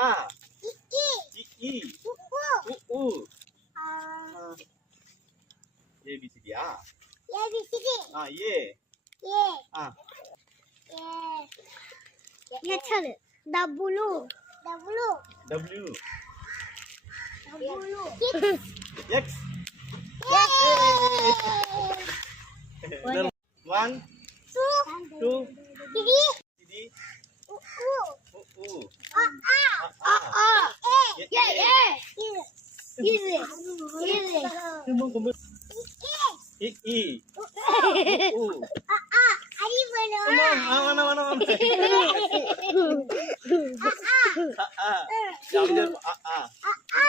ஆ இ இ உ உ ஆ ஏபிசிடியா ABCD ஏ A ஆ letter W W W W X Yay! 1 2 Three CD U உ A ஆ Easy கும்பு இ இ உ அறிவனோ வேணாம் ஆ ஆ ஆ ஆ